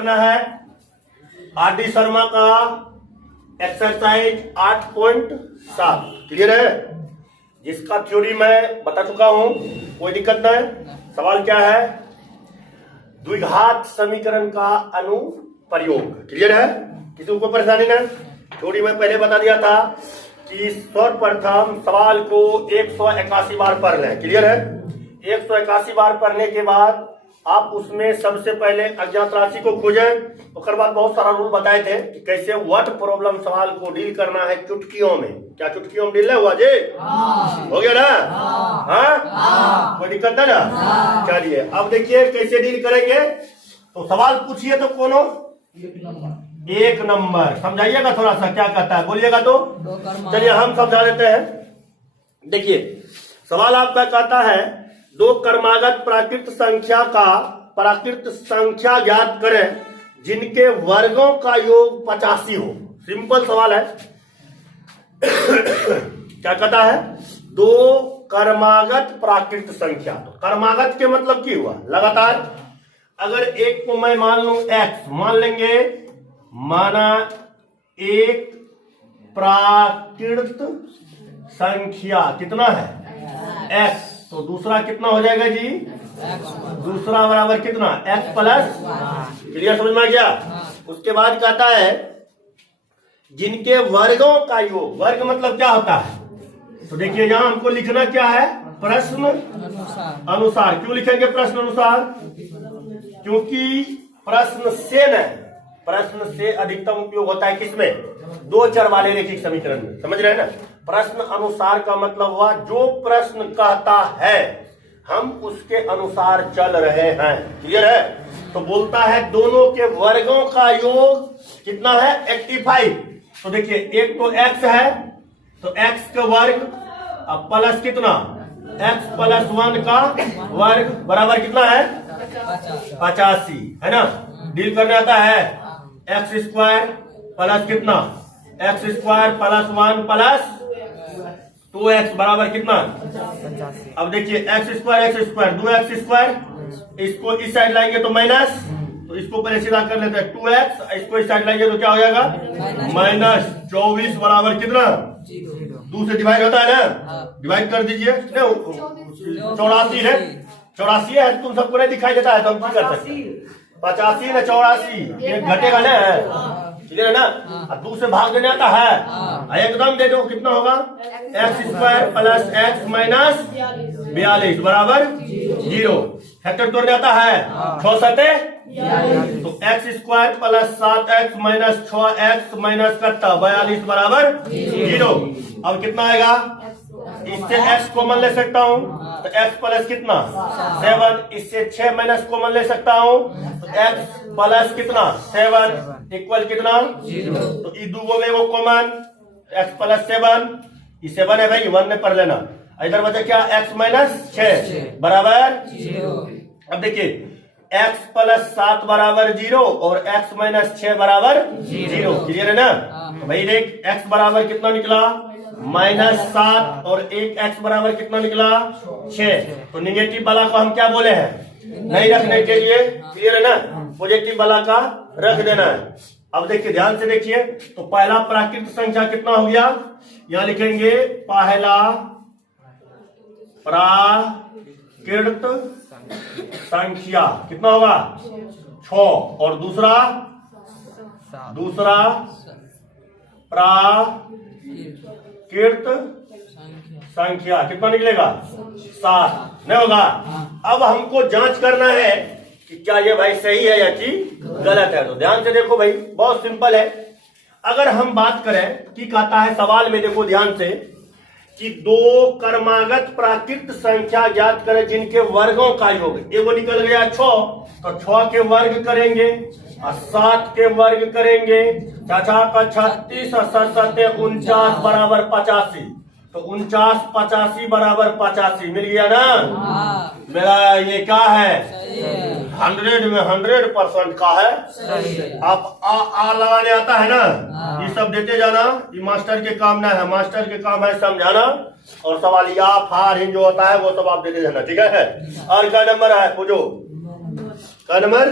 करना है आर.डी. शर्मा का एक्सरसाइज 8.7। क्लियर है, जिसका थ्योरी मैं बता चुका हूं, कोई दिक्कत नहीं। सवाल क्या है, द्विघात समीकरण का अनुप्रयोग। क्लियर है, किसी को परेशानी नहीं। थ्योरी में पहले बता दिया था कि सर्वप्रथम सवाल को 181 बार पढ़ लें। क्लियर है, 181 बार पढ़ने के बाद आप उसमें सबसे पहले अज्ञात राशि को खोजें। उसके बाद बहुत सारा रूल बताए थे कि कैसे व्हाट प्रॉब्लम सवाल को डील करना है चुटकियों में। क्या चुटकियों में डील है हुआ जी? हो गया ना? हाँ, कोई दिक्कत है ना? चलिए अब देखिए कैसे डील करेंगे। तो सवाल पूछिए तो कोनो एक नंबर समझाइएगा, थोड़ा सा क्या कहता है बोलिएगा तो। चलिए हम समझा देते हैं। देखिए सवाल आपका कहता है दो क्रमागत प्राकृत संख्या ज्ञात करें जिनके वर्गों का योग 85 हो। सिंपल सवाल है। क्या कहता है, दो क्रमागत प्राकृत संख्या। तो क्रमागत के मतलब की हुआ लगातार। अगर एक को मैं मान लूं x, मान लेंगे, माना एक प्राकृत संख्या कितना है x, तो दूसरा कितना हो जाएगा जी? दूसरा बराबर कितना? x plus. क्लियर, समझ में आ गया? उसके बाद कहता है जिनके वर्गों का योग। वर्ग मतलब क्या होता है? तो देखिए यहां हमको लिखना क्या है, प्रश्न अनुसार। क्यों लिखेंगे प्रश्न अनुसार? क्योंकि प्रश्न से न, प्रश्न से अधिकतम उपयोग होता है किसमें? दो चर वाले रैखिक समीकरण में। समझ रहे हैं ना? प्रश्न अनुसार का मतलब हुआ जो प्रश्न कहता है हम उसके अनुसार चल रहे हैं। क्लियर है? तो बोलता है दोनों के वर्गों का योग कितना है? 85। तो देखिए एक तो x है, तो x का वर्ग अब प्लस कितना? x प्लस 1 का वर्ग बराबर कितना है? 85 है ना? डील करने आता है एक्स स्क्वायर प्लस कितना? X square plus 1 plus 2x बराबर कितना? अब देखिए एक्स स्क्वायर 2x स्क्वायर, इसको इस साइड लाएंगे तो माइनस, तो इसको पहले सीधा कर लेते हैं 2x, इसको इस साइड लाएंगे तो क्या हो जाएगा? माइनस 24 बराबर कितना? 2 से डिवाइड होता है ना? डिवाइड कर दीजिए। 84 है, 84 है, तुम सबको नहीं दिखाई देता है तो हम क्या कर सकते हैं? 85 ना 84 ये घटेगा ना? क्लियर है ना? अब 2 से भाग देने आता है, एकदम दे दो। कितना होगा? X square plus x minus 42 बराबर 0। फैक्टर तोड़ने आता है 6 7, तो x square plus 7x minus 6x minus करता 42 बराबर 0। अब कितना आएगा? इससे x कॉमन ले सकता हूँ, तो x प्लस कितना? 7। इससे 6 माइनस कॉमन ले सकता हूँ, तो x प्लस कितना? 7 इक्वल कितना? 0। तो ये दो में वो कॉमन x प्लस 7, ये 7 है भाई, 1 में पढ़ लेना। इधर बचा क्या? x माइनस 6 बराबर 0। अब देखिए x प्लस 7 बराबर 0 और x माइनस 6 बराबर 0। क्लियर है ना? भाई देख x बराबर कितना निकला? -7 और 1x बराबर कितना निकला? 6। तो निगेटिव वाला को हम क्या बोले हैं? नहीं रखने के लिए। क्लियर है ना? पॉजिटिव वाला का रख देना है। अब देखिए ध्यान से देखिए, तो पहला प्राकृत संख्या कितना हो गया? यहां लिखेंगे पहला प्राकृत संख्या कितना होगा? 6। और दूसरा प्राकृत संख्या कितना निकलेगा? 7 नहीं होगा? अब हमको जांच करना है कि क्या ये भाई सही है या कि गलत है। तो ध्यान से देखो भाई, बहुत सिंपल है। अगर हम बात करें कि कहता है सवाल में, देखो ध्यान से, कि दो क्रमागत प्राकृत संख्या ज्ञात करें जिनके वर्गों का योग। एगो निकल गया 6, तो 6 के वर्ग करेंगे और 7 के वर्ग करेंगे। चाचा का 36 और 7 49 बराबर 85, तो 49 85 बराबर 85 मिल गया ना? मेरा ये क्या है? 100 में 100% का है। आप आ लगाने आता है ना, ये सब देते जाना। ये मास्टर के काम ना है, मास्टर के काम है समझाना, और सवाल या फार हिंद जो होता है वो सब आप देते जाना। ठीक है? और क्या नंबर है पूछो? क्या नंबर?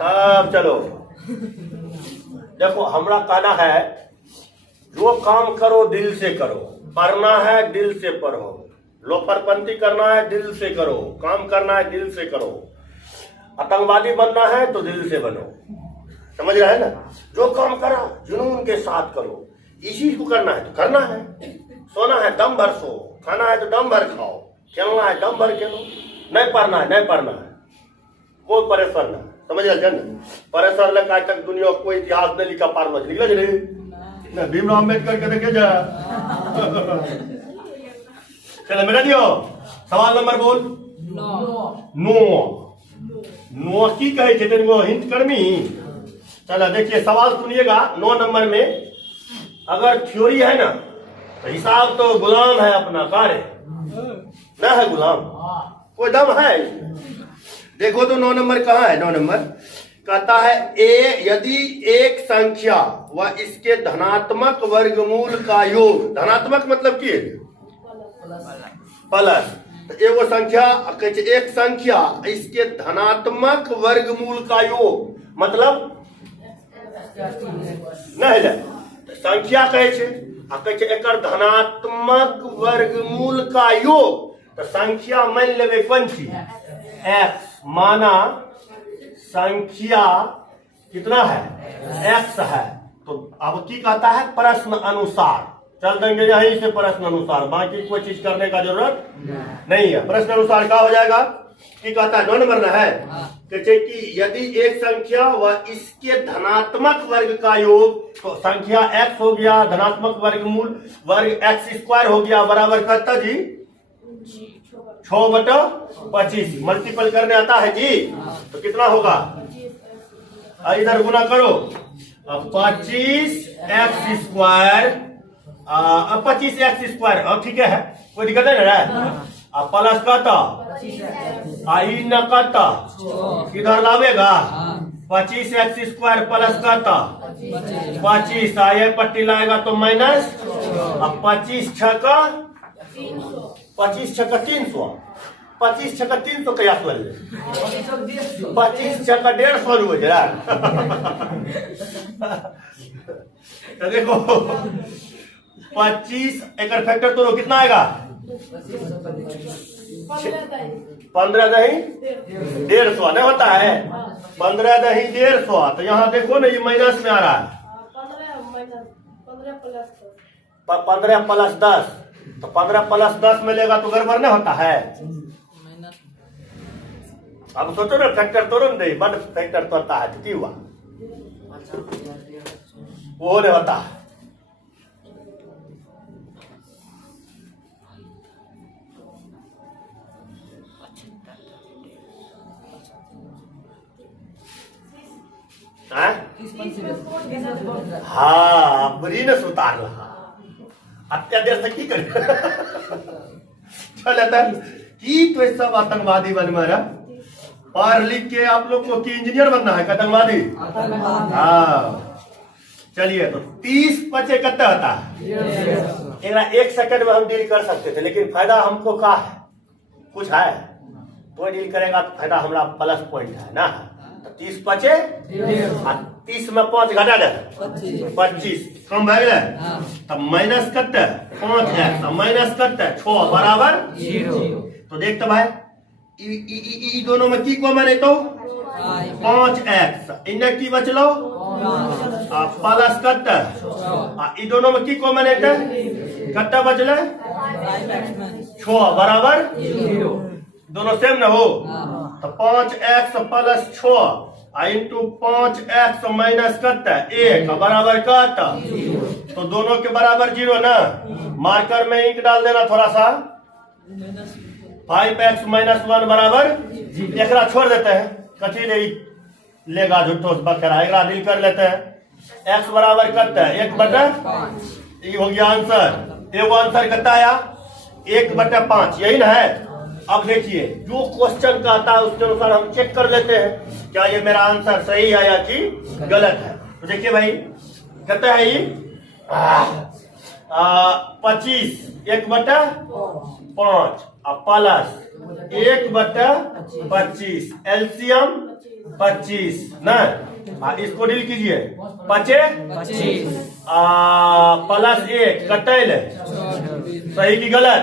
तब चलो देखो, हमरा कहना है जो काम करो दिल से करो, पढ़ना है दिल से पढ़ो, लोफरपंती करना है दिल से करो, काम करना है दिल से करो, आतंकवादी बनना है तो दिल से बनो। समझ रहे हैं ना? जो काम करा जुनून के साथ करो, इसी को करना है तो करना है। सोना है दम भर सो, खाना है तो दम भर खाओ, खेलना है दम भर खेलो, नहीं पढ़ना है नहीं पढ़ना है, कोई परेशान ना। समझ रहे ना? परेशान लगा आज तक दुनिया कोई इतिहास नहीं लिखा, पार मत निकले रे ना, भीमराव अम्बेडकर के देखे जा। चलो मेरा दियो सवाल नंबर बोल। नो नो की कहे थे तेरे को हिंट करमी। चलो देखिए सवाल सुनिएगा। 9 नंबर में अगर थ्योरी है ना तो हिसाब तो गुलाम है अपना कार्य ना है, गुलाम कोई दम है। देखो तो 9 नंबर कहाँ है? 9 नंबर कहता है ए यदि एक संख्या व इसके धनात्मक वर्गमूल का योग, धनात्मक मतलब की प्लस, तो एगो संख्या एक संख्या इसके धनात्मक वर्गमूल का योग मतलब नहीं है, संख्या कहे छे आ कहे छे एकर धनात्मक वर्गमूल का योग। तो संख्या मान लेवे कौन सी x, माना संख्या कितना है x है, तो अब की कहता है प्रश्न अनुसार चल देंगे यहीं से, प्रश्न अनुसार, बाकी कोई चीज करने का जरूरत नहीं है। प्रश्न अनुसार क्या हो जाएगा की कहता है 9 नंबर ना है कि यदि एक संख्या व इसके धनात्मक वर्ग का योग, तो संख्या x हो गया, धनात्मक वर्गमूल वर्ग x² हो गया, बराबर करता जी 6/25। मल्टीपल करने आता है जी, तो कितना होगा? इधर गुना करो 25x², 25x², ठीक है, कोई दिक्कत नहीं ना। प्लस कहता आई न कहता किधर लावेगा 25x² प्लस कहता 25, आए पट्टी लाएगा तो माइनस, अब 25 छक्का 300, 25 छक्का 300 क्या बोल, 25 छक्का 150 हो जा। तो देखो 25 एक फैक्टर तो कितना आएगा 15 दही 150 नहीं होता है, 15 दही 150। तो यहाँ देखो ना ये माइनस में आ रहा है 15 प्लस 10, तो 15 प्लस 10 में लेगा तो गड़बड़ नहीं होता है। अब सोचो ना फैक्टर तोड़ो नहीं, बड़ फैक्टर तोड़ता है तो हुआ वो नहीं होता है। हाँ ब्रीनस उतार रहा हत्या देर से की करे चलता की तो सब आतंकवादी बन मेरा पढ़ लिख के आप लोग को की इंजीनियर बनना है आतंकवादी। हाँ चलिए, तो 30 पचे कितना होता है? 1 सेकंड में हम डील कर सकते थे, लेकिन फायदा हमको क्या है? कुछ है तो डील करेगा तो फायदा हमारा प्लस पॉइंट है ना। तो 30 पचे 30 में 5 घटा दे 25 कम भाग गए, तब माइनस करते 5x माइनस करते 6 बराबर 0। तो देखते भाई ई दोनों में की कॉमन है तो 5x, इन्हें की बचलो प्लस करते, ई दोनों में की कॉमन है तो कट्टा बचले 6 बराबर 0, दोनों सेम ना हो। तो 5x plus 6 into 5x minus करता है 1 बराबर कहता, तो दोनों के बराबर 0 ना। मार्कर में इंक डाल देना थोड़ा सा, 5x माइनस 1 बराबर, एकरा छोड़ देते हैं, कथी लेगा झूठो बकरा, एकरा डील कर लेते हैं। x बराबर करता है 1/5, ये हो गया आंसर। एगो आंसर कितना आया 1/5, यही ना है। अब देखिए जो क्वेश्चन का आता है उसके अनुसार हम चेक कर लेते हैं क्या ये मेरा आंसर सही है या कि गलत है। तो देखिए भाई कहता है ये 25 1/5 प्लस 1/25 एलसीएम 25 ना। इसको डील कीजिए, 25 प्लस 1 कटैल सही की गलत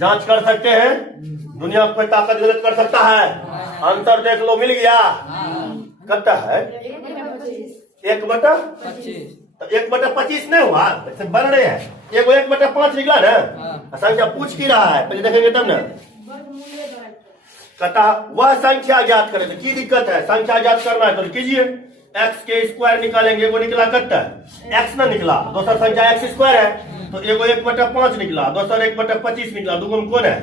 जांच कर सकते हैं। दुनिया में कोई ताकत गलत कर सकता है? आंसर देख लो, मिल गया। कितना है? 1/25। तो 1/25 नहीं हुआ, बन रहे हैं। 1/5 निकला ना। संख्या पूछ की रहा है, पहले देखेंगे तब ना। कटा वह संख्या ज्ञात करें तो की दिक्कत है? संख्या ज्ञात करना है तो कीजिए। एक्स के स्क्वायर निकालेंगे, वो निकला कितना? एक्स ना निकला, दूसरा संख्या एक्स स्क्वायर है तो एगो 1/5 निकला, दूसरा 1/25 निकला। दूगो में कौन है?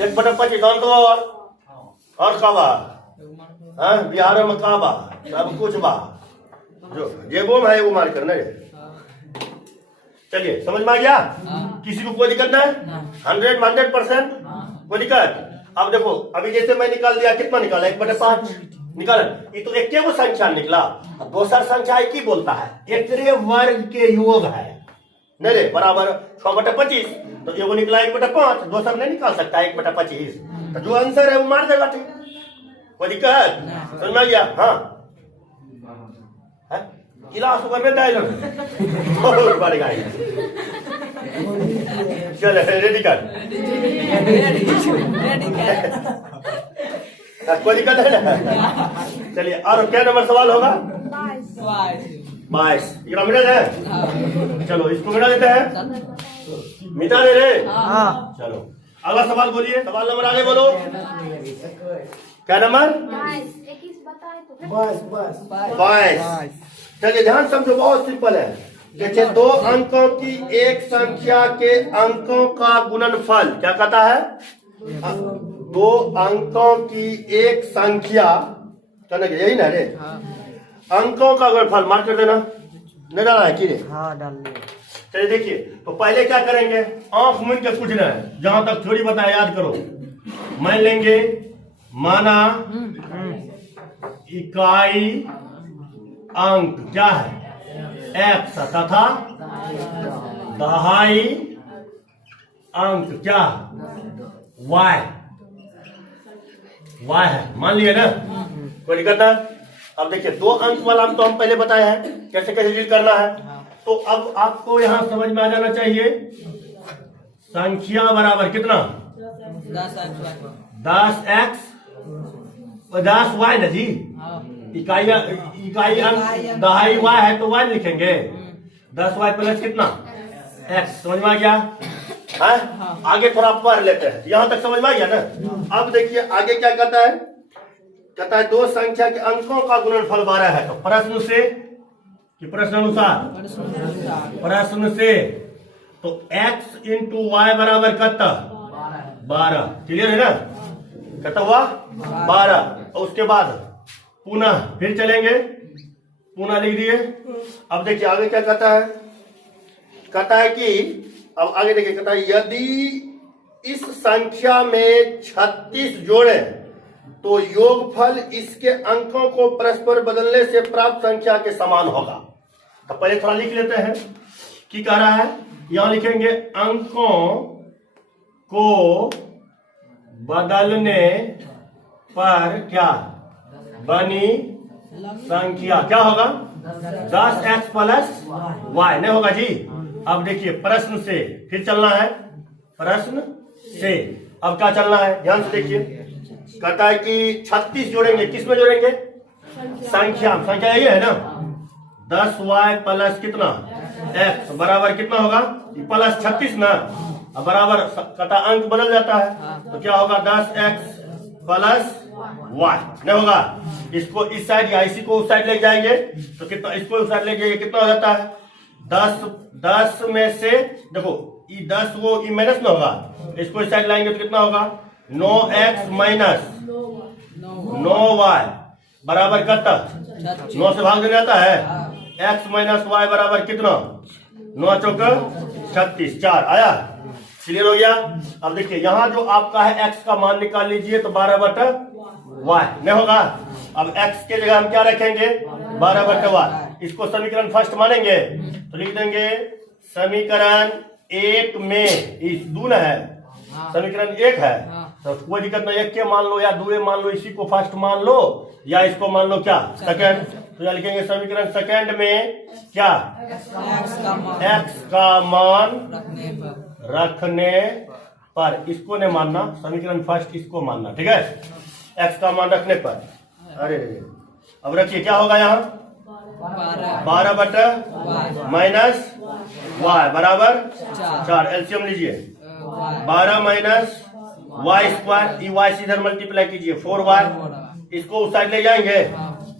1/25। और का बा बिहार में का बा सब कुछ बा, जो जेबो में है वो मार करना है। चलिए समझ में आ गया? किसी को कोई दिक्कत नहीं? 100% कोई दिक्कत? अब देखो, अभी जैसे मैं निकाल दिया, कितना निकाला? 1/5 निकाला। ये तो एक वो संख्या निकला, दूसरा संख्या एक ही बोलता है एक वर्ग के योग है नहीं रे, बराबर 6/25। तो एगो निकला 1/5, दूसरा नहीं निकाल सकता 1/25। तो जो आंसर है वो मार देगा। ठीक, कोई दिक्कत? समझ में आ गया? हाँ, गिलास ऊपर में डाल बहुत बढ़ेगा। चल रेडी कर, कोई दिक्कत है ना? चलिए, और क्या नंबर सवाल होगा? 22। ये मिनट है। चलो इसको मिटा देते हैं, मिटा दे रहे। चलो अगला सवाल बोलिए, सवाल नंबर आगे बोलो। क्या नंबर? 22। चलिए ध्यान समझो, बहुत सिंपल है। देखिए, 2 अंकों की एक संख्या के अंकों का गुणनफल क्या कहता है? 2 अंकों की एक संख्या, यही ना रे? अंकों का गुणनफल मार कर देना। नहीं डाला है कि रे? हाँ डाल दिया। चलिए देखिए, तो पहले क्या करेंगे? आंख मूंद के पूछना है, जहां तक थोड़ी बताया याद करो। मान लेंगे, माना इकाई अंक क्या है? x तथा दहाई अंक क्या? y है। मान लिया ना, कोई दिक्कत है? अब देखिए, 2 अंक वाला तो हम पहले बताए हैं कैसे कैसे डील करना है। तो अब आपको यहां समझ में आ जाना चाहिए, संख्या बराबर कितना? 10x 10y ना जी। इकाई अंक दहाई y है तो y लिखेंगे। 10y प्लस कितना? x। समझ में आ गया? हाँ? आगे थोड़ा पढ़ लेते हैं, यहां तक समझ में आ गया ना? अब देखिए आगे क्या कहता है? कहता है 2 संख्या के अंकों का गुणनफल 12 है। तो प्रश्न से कि प्रश्न अनुसार? प्रश्न से। तो x इंटू y बराबर कितना? 12। क्लियर है ना? कहता हुआ 12। और उसके बाद पुनः फिर चलेंगे, पुनः लिख दिए। अब देखिए आगे क्या कहता है? कहता है कि अब आगे देखिए, कहता है यदि इस संख्या में 36 जोड़े तो योगफल इसके अंकों को परस्पर बदलने से प्राप्त संख्या के समान होगा। तो पहले थोड़ा लिख लेते हैं कि कह रहा है। यहां लिखेंगे अंकों को बदलने पर क्या बनी संख्या क्या होगा? 10x प्लस y नहीं होगा जी। अब देखिए, प्रश्न से फिर चलना है, प्रश्न से अब क्या चलना है? ध्यान से देखिए, कहता है कि 36 जोड़ेंगे, किस में जोड़ेंगे? संख्या यही है ना। 10y प्लस कितना? x बराबर कितना होगा? प्लस 36 ना, बराबर कहता अंक बदल जाता है तो क्या होगा? 10x प्लस y नहीं होगा। इसको इस साइड या इसी को उस साइड ले जाएंगे तो कितना? इसको उस साइड ले जाएंगे, कितना हो जाता है? 10 में से देखो, ये 10 वो ये माइनस ना होगा, इसको इस साइड लाएंगे तो कितना होगा? 9x माइनस 9y बराबर कितना? 9 से भाग देना जाता है। x माइनस y बराबर कितना? 9 चौका 36। 4 आया? क्लियर हो गया? अब देखिए, यहाँ जो आपका है x का मान निकाल लीजिए, तो 12/y नहीं होगा। अब x के जगह हम क्या रखेंगे? 12/y। इसको समीकरण फर्स्ट मानेंगे तो लिख देंगे समीकरण 1 में इस दून है, समीकरण 1 है तो कोई दिक्कत नहीं, एक के मान लो या दुए मान लो, इसी को फर्स्ट मान लो या इसको मान लो क्या सेकंड। तो क्या लिखेंगे समीकरण सेकंड में क्या एक्स का मान रखने पर, इसको नहीं मानना, समीकरण फर्स्ट इसको मानना, ठीक है, एक्स का मान रखने पर। अरे अब रखिए क्या होगा यहाँ 12 बटा माइनस वाई बराबर 4। एलसीएम लीजिए 12 minus Y square, E Y से इधर मल्टीप्लाई कीजिए 4y, इसको उस साइड ले जाएंगे,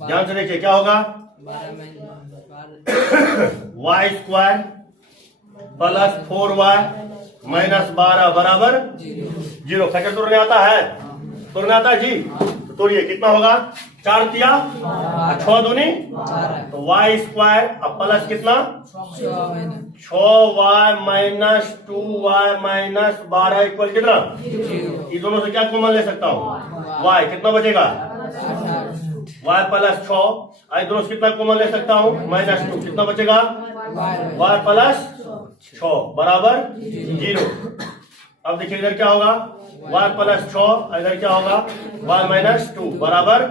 ध्यान से देखिए क्या होगा Y square plus 4y minus 12 बराबर 0। फैक्टर तोड़ने आता है, तोड़ने आता है जी, तो तोड़िए कितना होगा 4 तिया 6 दूनी, तो वाई स्क्वायर अब प्लस कितना 6y minus 2y minus 12 equal कितना, ये दोनों से क्या कॉमन ले सकता हूँ y, कितना बचेगा y प्लस 6, दोनों से कितना कॉमन ले सकता हूँ -2, कितना बचेगा y प्लस 6 बराबर 0। अब देखिए इधर क्या होगा y प्लस 6, इधर क्या होगा y माइनस 2 बराबर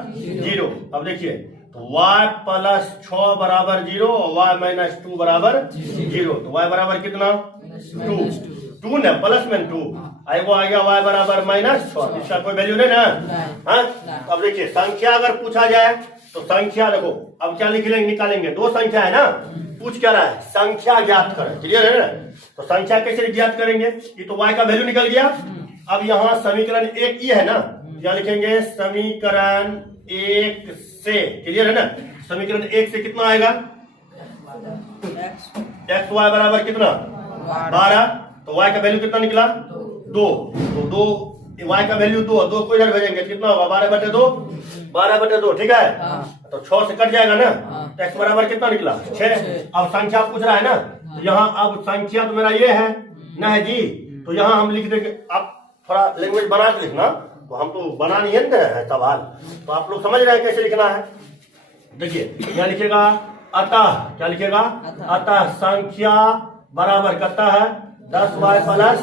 0। अब देखिए तो y प्लस 6 बराबर 0 और y माइनस 2 बराबर 0, तो y बराबर कितना 2 न प्लस में 2, वो आ गया y बराबर -6, इसका कोई वैल्यू नहीं ना। हाँ अब देखिए संख्या अगर पूछा जाए तो संख्या देखो, अब क्या लिख लेंगे निकालेंगे, दो संख्या है ना, पूछ क्या रहा है संख्या ज्ञात करें, क्लियर है ना। तो संख्या कैसे ज्ञात करेंगे, ये तो y का वैल्यू निकल गया। अब यहाँ समीकरण 1 ये है ना, क्या लिखेंगे समीकरण 1 से, क्लियर है ना, समीकरण 1 से कितना आएगा एक्स वाई बराबर कितना 12, तो y का वैल्यू कितना निकला 2, तो 2 y का वैल्यू 2 को इधर भेजेंगे कितना होगा 12/2, ठीक है, तो 6 से कट जाएगा ना, तो x बराबर कितना निकला 6। अब संख्या पूछ रहा है ना, तो यहाँ अब संख्या तो मेरा ये है ना है जी, तो यहाँ हम लिख देंगे, आप थोड़ा लैंग्वेज बना के लिखना, तो हम तो बना नहीं है सवाल, तो आप लोग समझ रहे हैं कैसे लिखना है। देखिए क्या लिखेगा अतः, क्या लिखेगा अतः संख्या बराबर करता है 10y प्लस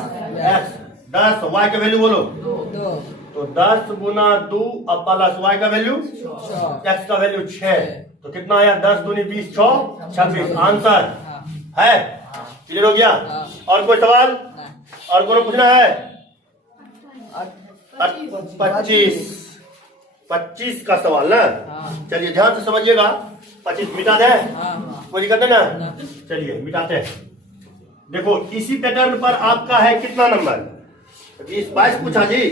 x, 10 y का वैल्यू बोलो तो 10 गुना 2 अब प्लस y का वैल्यू x का वैल्यू 6, तो कितना आया 10 दूनी 20 6 26, आंसर है। क्लियर हो गया। और कोई सवाल और कोनो पूछना है 25 का सवाल ना, चलिए ध्यान से समझिएगा, 25 मिटा दे, कोई दिक्कत है ना, चलिए मिटाते हैं। देखो इसी पैटर्न पर आपका है कितना नंबर 22 पूछा जी,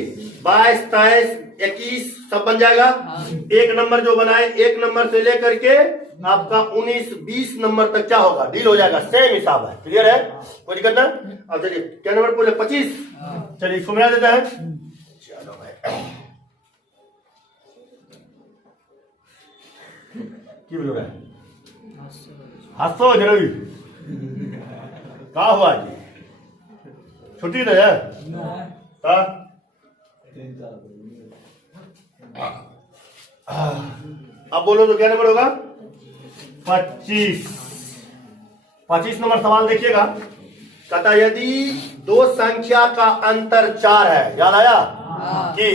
22 23 21 सब बन जाएगा। एक नंबर जो बनाए, एक नंबर से लेकर के आपका 19 20 नंबर तक क्या होगा डील हो जाएगा, सेम हिसाब है, क्लियर है, कोई दिक्कत ना। अब चलिए क्या नंबर बोले 25, चलिए इसको मिला देता है, चलो भाई की बोल रहा है हंसो जरूरी का हुआ जी, छुट्टी तो है अब बोलो तो क्या नंबर होगा 25 नंबर सवाल देखिएगा, कहता यदि दो संख्या का अंतर 4 है, याद आया कि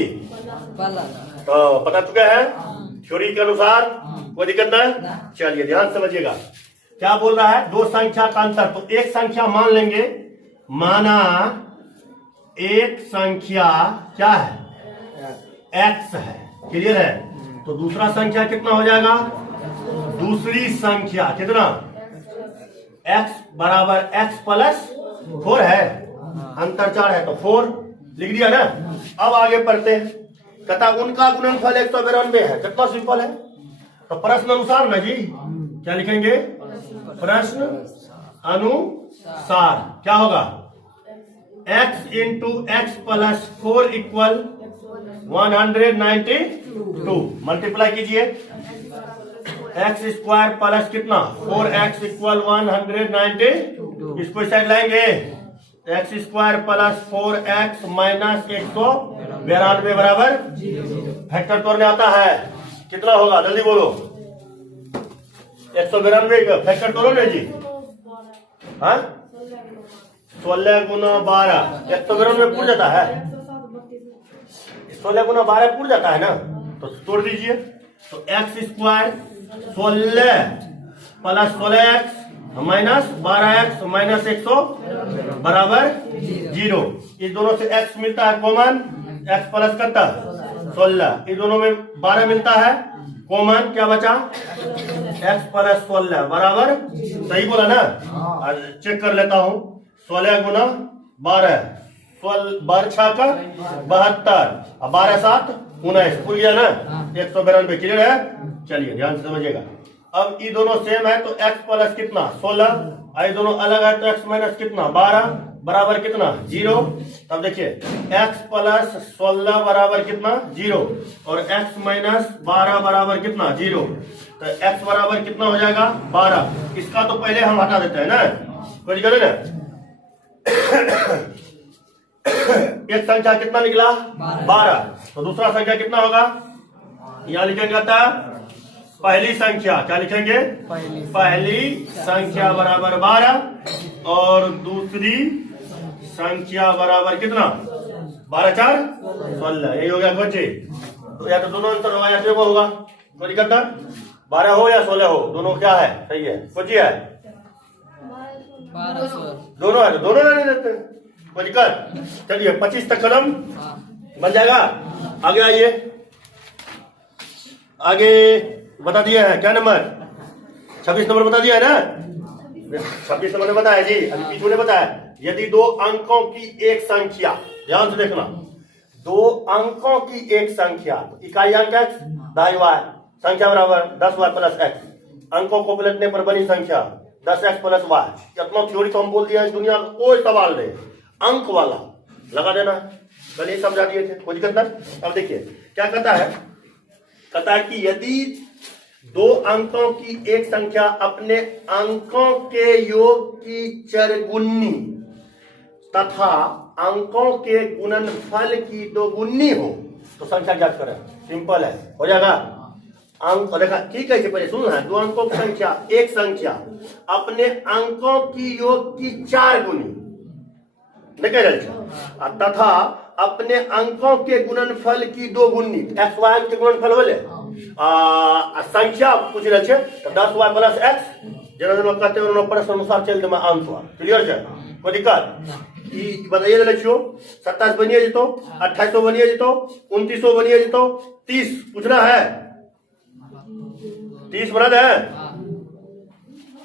तो पता चुके हैं थ्योरी के अनुसार, कोई दिक्कत नहीं। चलिए ध्यान समझिएगा क्या बोल रहा है, दो संख्या का अंतर, तो एक संख्या मान लेंगे, माना एक संख्या क्या है x है, क्लियर है, तो दूसरा संख्या कितना हो जाएगा, दूसरी संख्या कितना x बराबर x प्लस 4 है, अंतर 4 है तो 4 लिख दिया ना। अब आगे पढ़ते हैं, कहता उनका गुणनफल 192 है, कितना सिंपल है, तो प्रश्न अनुसार ना जी, क्या लिखेंगे प्रश्न अनुसार क्या होगा x into x plus 4 equal 192, multiply कीजिए एक्स स्क्वायर प्लस कितना 4x इक्वल 192, इसको इस साइड लाएंगे x square plus 4x minus 192 बराबर, फैक्टर तोड़ने आता है, कितना होगा जल्दी बोलो 192 का फैक्टर तोड़ो ना जी, हाँ 16 गुना 12 192 पूछ जाता है, 16 गुना 12 पूर जाता है ना, तो तोड़ दीजिए। तो x square 16 plus 16x minus 12x minus 100 बराबर 0। इस दोनों से x मिलता है कॉमन, x प्लस कितना 16, इस दोनों में 12 मिलता है कॉमन, क्या बचा x प्लस 16 बराबर, सही बोला ना। चेक कर लेता हूं, 16 गुना 12, 12 छः का 72 और 12 7 19, भूल गया ना, 192। क्लियर है, चलिए ध्यान से समझिएगा। अब ये दोनों सेम है तो x प्लस कितना 16, ये दोनों अलग है तो x माइनस कितना 12 बराबर कितना 0। तब देखिए x प्लस 16 बराबर कितना 0 और x माइनस 12 बराबर कितना 0, तो x बराबर कितना हो जाएगा 12। इसका तो पहले हम हटा देते हैं ना, कुछ करे ना। एक संख्या कितना निकला 12, तो दूसरा संख्या कितना होगा, यहां लिखेंगे था पहली संख्या, क्या लिखेंगे पहली संख्या बराबर 12 और दूसरी संख्या बराबर कितना 12 4 16, यही हो गया बच्चे। तो या तो दोनों अंतर होगा या तो होगा, कोई दिक्कत ना, 12 हो या 16 हो, दोनों क्या है सही है, कुछ है 12 दोनों है, दोनों नहीं देते, कोई दिक्कत। चलिए 25 तक कलम बन जाएगा। आगे आइए, आगे बता दिया है क्या नंबर 26 नंबर बता दिया है ना, 26 नंबर ने बताया जी, अभी पीछू ने बताया। यदि दो अंकों की एक संख्या, ध्यान से देखना, दो अंकों की एक संख्या, इकाई अंक x दाई y संख्या बराबर 10y प्लस x, अंकों को पलटने पर बनी संख्या 10x प्लस y। इतना थ्योरी तो हम बोल दिया है, दुनिया में कोई सवाल नहीं, अंक वाला लगा देना, कल ये समझा दिए थे, कोई दिक्कत ना। अब देखिए क्या कहता है, कहता है कि यदि दो अंकों की एक संख्या अपने अंकों के योग की चरगुनी तथा अंकों के गुणनफल की दोगुनी हो तो संख्या ज्ञात करें। सिंपल है, हो जाएगा। अंक देखा ठीक है, पहले सुन रहा है, दो अंकों की संख्या, एक संख्या अपने अंकों की योग की 4 गुनी तथा अपने अंकों के गुणनफल की 2 गुनी, एक्स वाई के गुणनफल बोले संख्या पूछ रहे थे, तो 10y प्लस एक्स जना जना कहते हैं प्रश्न अनुसार चल दे आंसर। क्लियर है, कोई दिक्कत बताइए ना। लिखियो 27 बनिए जीतो, 2800 बनिए जीतो, 2900 बनिए जीतो, 30 पूछना है, 30 बना दे,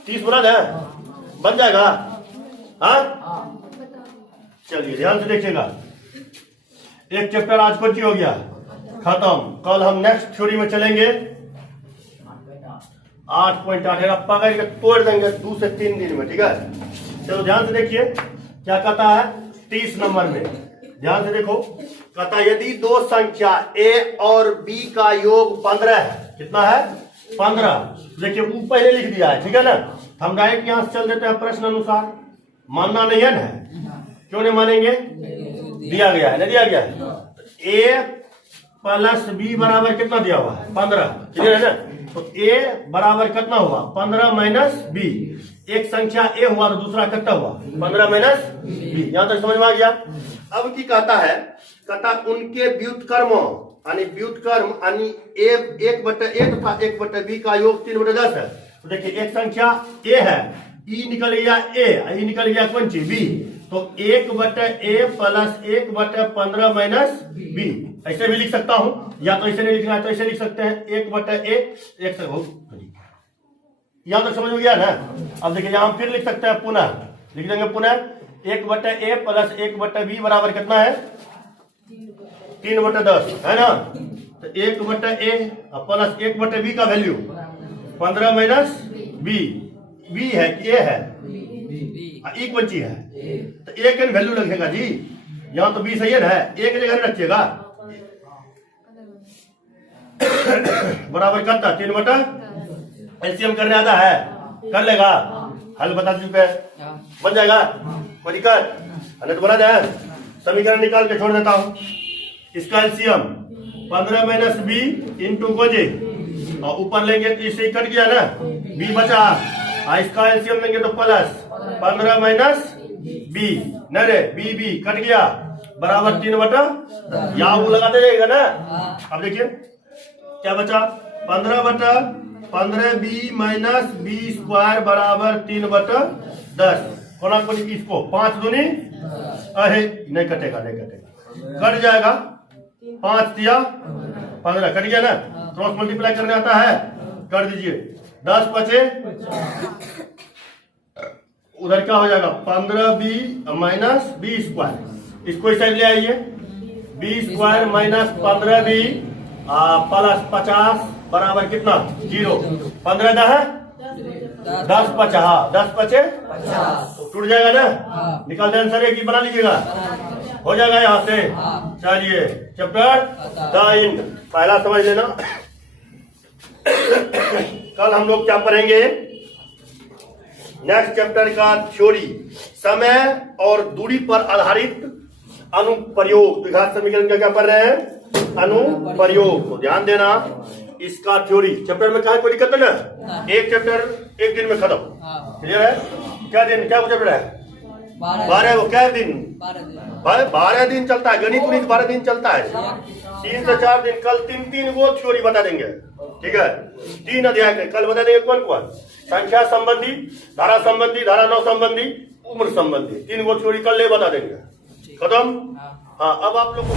30 बना दे, बन जाएगा। हाँ चलिए ध्यान से देखिएगा, एक चैप्टर आज को हो गया खत्म। कल हम नेक्स्ट थ्योरी में चलेंगे 8.8 पकड़ के तोड़ देंगे 2 से 3 दिन में, ठीक है। चलो ध्यान से देखिए क्या कहता है 30 नंबर में, ध्यान से देखो। कहता है यदि दो संख्या a और b का योग 15 है, कितना है 15, देखिए वो पहले लिख दिया है, ठीक है ना। हम डायरेक्ट यहां से चल देते हैं प्रश्न अनुसार, मानना नहीं है ना, क्यों नहीं मानेंगे, दिया गया है ना, दिया गया है। a प्लस b बराबर कितना दिया हुआ है 15, क्लियर है ना। तो a बराबर कितना हुआ 15 माइनस b, एक संख्या a हुआ तो दूसरा कितना हुआ 15 माइनस b, यहां तक समझ में आ गया। अब की कहता है, कहता उनके व्युत्क्रमों यानी व्युत्क्रम यानी एक बटे a तथा एक बटे b का योग 3/10 है। तो देखिए एक संख्या a है, e निकल गया a, e निकल गया कौन सी b, तो 1/a प्लस 1/15 माइनस b, ऐसे भी लिख सकता हूं, या तो ऐसे नहीं लिखना है तो ऐसे लिख सकते हैं 1/a, एक से यहां तक समझ में गया ना। अब देखिए यहां फिर लिख सकते हैं, पुनः लिख देंगे, पुनः 1/a प्लस 1/b बराबर कितना है 3/10 है ना। तो 1/a प्लस 1/b का वैल्यू 15 माइनस b है कि a है, एक बची है, तो एक का वैल्यू रखेगा जी, यहाँ तो 20 है ना, एक जगह रखिएगा, बराबर करता 3/, एलसीएम करने आता है, कर लेगा, हल बता दीजिए, बन जाएगा, कोई दिक्कत नहीं तो बना जाए। समीकरण निकाल के छोड़ देता हूं, इसका LCM 15 minus b into Goje, और ऊपर लेंगे तो इससे कट गया ना, b बचा, इसका एलसीएम लेंगे तो प्लस 15 माइनस b, न रे b कट गया, बराबर 3/10 यहाँ वो लगाते जाएगा ना। अब देखिए क्या बचा, 15/15 माइनस बी स्क्वायर बराबर 3/10। कोना कोनी इसको 5 दूनी अहे नहीं कटेगा, नहीं कटेगा, कट जाएगा। 5 दिया 15 कट गया ना। क्रॉस मल्टीप्लाई करने आता है, कर दीजिए। 10 बचे, उधर क्या हो जाएगा 15b माइनस बी स्क्वायर, इसको इस साइड ले आइए। B square minus 15b plus 50 बराबर कितना 0। 15 10 बचा, हाँ 10 बचे तो टूट जाएगा ना। निकाल दे आंसर एक ही बना लीजिएगा, हो जाएगा यहाँ से। चलिए चैप्टर 9 पहला समझ लेना। कल हम लोग क्या पढ़ेंगे, नेक्स्ट चैप्टर का थ्योरी, समय और दूरी पर आधारित अनुप्रयोग। द्विघात समीकरण का क्या पढ़ रहे हैं, अनुप्रयोग। को ध्यान देना, इसका थ्योरी चैप्टर में क्या कोई दिक्कत नहीं, एक चैप्टर एक दिन में खत्म। क्लियर है? क्या दिन, क्या चैप्टर है 12 क्या दिन, 12 दिन चलता है गणित। 12 दिन चलता है, 3 से 4 दिन। कल 3 वो थ्योरी बता देंगे, ठीक है। 3 अध्याय के कल बता देंगे। कौन कौन, संख्या संबंधी, धारा संबंधी, धारा 9 संबंधी, उम्र संबंधी, 3 वो थ्योरी कल ले बता देंगे, खत्म। हाँ अब आप लोग को